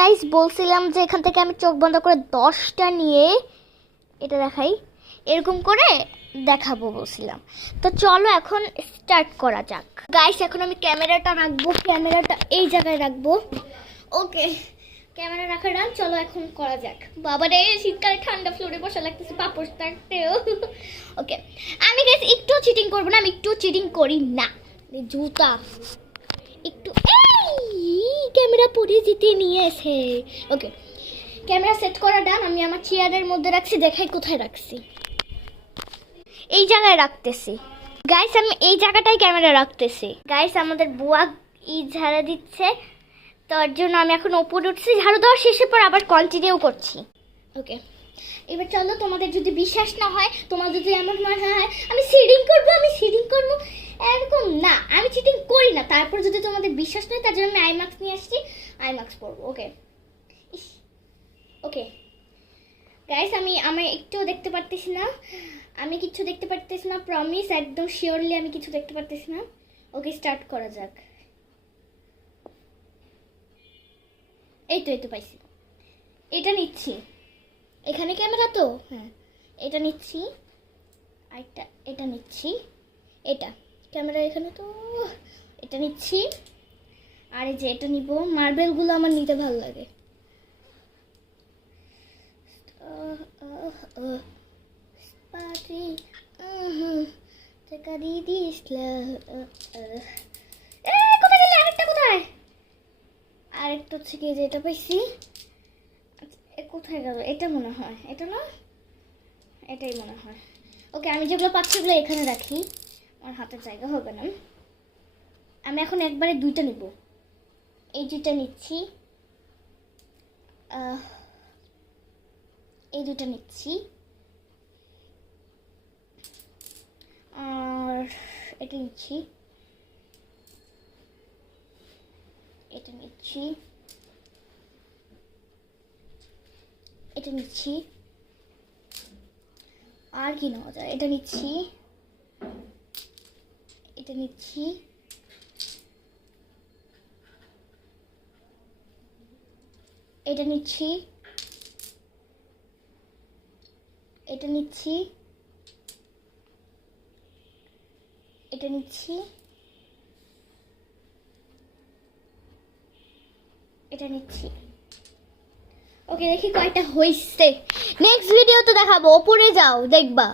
Guys বলছিলাম যে এখান থেকে আমি চোখ বন্ধ করে 10টা নিয়ে এটা দেখাই, এরকম করে দেখাবো বলছিলাম। তো চলো এখন স্টার্ট করা যাক। গাইস এখন আমি ক্যামেরাটা রাখবো, ক্যামেরাটা এই জায়গায় রাখবো। ওকে, ক্যামেরা রাখা ডান, চলো এখন করা যাক। বাবারে শীতকালে ঠান্ডা ফ্লোরে বসা লাগতেছে, পাপড় থাকতেও। ওকে, আমি গাইস একটু চিটিং করবো না, আমি একটু চিটিং করি না। জুতা একটু ক্যামেরা পরে যেতে নিয়ে এসে। ওকে, ক্যামেরা সেট করা ডান। আমি আমার চেয়ারের মধ্যে রাখছি, দেখাই কোথায় রাখছি। এই জায়গায় রাখতেছি গাইস, আমি এই জায়গাটাই ক্যামেরা রাখতেছি। গাইস আমাদের বুয়া ঝাড়া দিচ্ছে, তার জন্য আমি এখন উপরে উঠছি। ঝাড়ু দেওয়া শেষের পর আবার কন্টিনিউ করছি। ওকে, এবার চলো। তোমাদের যদি বিশ্বাস না হয়, তোমাদের যদি এমন মনে হয় আমি চিটিং করবো, এরকম না, আমি চিটিং করি না। তারপর যদি তোমাদের বিশ্বাস নয়, তার জন্য আমি আই মাস্ক নিয়ে আসছি, আই মাস্ক পরবো। ওকে ওকে গাইস, আমি একটুও দেখতে পারতেছি না, আমি কিছু দেখতে পারতেছি না, প্রমিস, একদম শিওরলি আমি কিছু দেখতে পারতেছি না। ওকে, স্টার্ট করা যাক। এই তো পাইছি। এটা নিচ্ছি, এখানে ক্যামেরা তো, হ্যাঁ এটা নিচ্ছি, আরেকটা এটা নিচ্ছি, এটা ক্যামেরা এখানে তো, এটা নিচ্ছি। আর এই যে এটা নিব, মার্বেলগুলো আমার নিতে ভালো লাগে। আরেকটা হচ্ছে কি, যে এটা পাইছি, কোথায় গেল? এটা মনে হয়, এটা না, এটাই মনে হয়। ওকে, আমি যেগুলো পাচ্ছি ওগুলো এখানে রাখি, আমার হাতের জায়গা হবে না। আমি এখন একবারে দুইটা নিব, এই দুইটা নিচ্ছি, এই দুইটা নিচ্ছি, আর এটা নিচ্ছি, এটা নিচ্ছি, এটা নিচ্ছি। আর কি নেওয়া যায়? এটা নিচ্ছি, এটা নিচ্ছি, এটা নিচ্ছি, এটা নিচ্ছি, এটা নিচ্ছি, এটা নিচ্ছি। ওকে, দেখি কয়টা হয়েছে। নেক্সট ভিডিওতে দেখাবো, ওপরে যাও দেখবা।